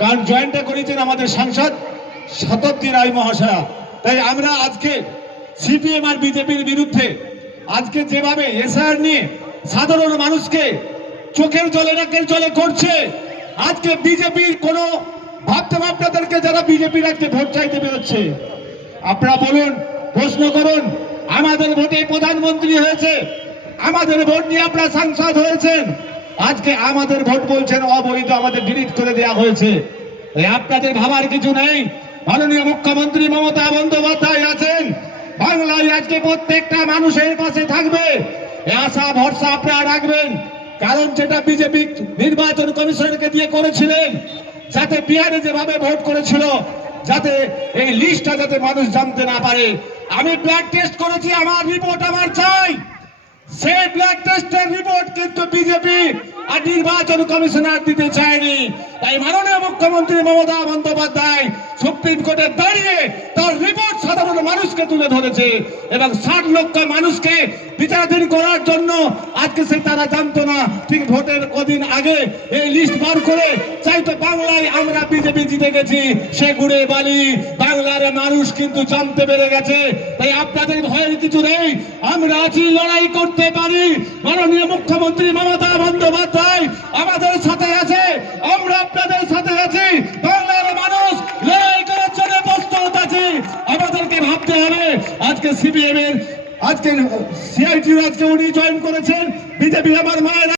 কারণ জয়েন্টটা করেছেন আমাদের সাংসদ শতাব্দী রায় মহাশয়া। তাই আমরা আজকে সিপিএম আর বিজেপির বিরুদ্ধে আজকে যেভাবে এসআর নিয়ে সাধারণ মানুষকে চোখের জলে নাকের জলে করছে, আজকে বিজেপির কোনো ভাবতে আপনাদেরকে যারা বিজেপির আজকে ভোট চাইতে বেরোচ্ছে, আপনারা বলুন, প্রশ্ন করুন, আমাদের ভোটে প্রধানমন্ত্রী হয়েছে, আমাদের ভোট নিয়ে আপনারা সাংসদ হয়েছেন, আজকে আমাদের ভোট বলছেন অবৈধ, আমাদের ডিলিট করে দেওয়া হয়েছে। আপনাদের ভাবার কিছু নেই। মাননীয় মুখ্যমন্ত্রী মমতা বন্দ্যোপাধ্যায় আছেন, বাংলায় আজকে প্রত্যেকটা মানুষের পাশে থাকবে, আশা ভরসা আপনারা রাখবেন। কারণ যেটা বিজেপি নির্বাচন কমিশনকে দিয়ে করেছিলেন, যাতে বিহারে যেভাবে ভোট করেছিল, যাতে এই লিস্টটা যাতে মানুষ জানতে না পারে। আমি ব্লাড টেস্ট করেছি, আমার রিপোর্ট আমার চাই। সেই ব্লাড টেস্টের রিপোর্ট কিন্তু বিজেপি আর নির্বাচন কমিশনার দিতে চায়নি। তাই মাননীয় মুখ্যমন্ত্রী মমতা বন্দ্যোপাধ্যায় সুপ্রিম কোর্টে দাঁড়িয়ে তার রিপোর্ট সাধারণ মানুষকে তুলে ধরেছে এবং 60 লক্ষ মানুষকে বিচারাধীন করার জন্য আজকে সে তারা জানতো না, ঠিক ভোটের কদিন আগে এই লিস্ট বার করে চাইতো বাংলায় আমরা বিজেপি জিতে গেছি, সে গুড়ে বালি বাংলার মানুষ কিন্তু জানতে পেরে গেছে। তাই আপনাদের ভয়ের কিছু নেই, আমরা আছি, লড়াই করতে পারি। মাননীয় মুখ্যমন্ত্রী মমতা বন্দ্যোপাধ্যায় আমাদের সাথে আছে, আমরা আপনাদের সাথে আছি। বাংলার মানুষ লড়াই করার জন্য প্রস্তুত আছে। আমাদেরকে ভাবতে হবে, আজকে সিপিএম এর আজকে সিআইটি আজকে উনি জয়েন করেছেন, বিজেপি আমার মায়ের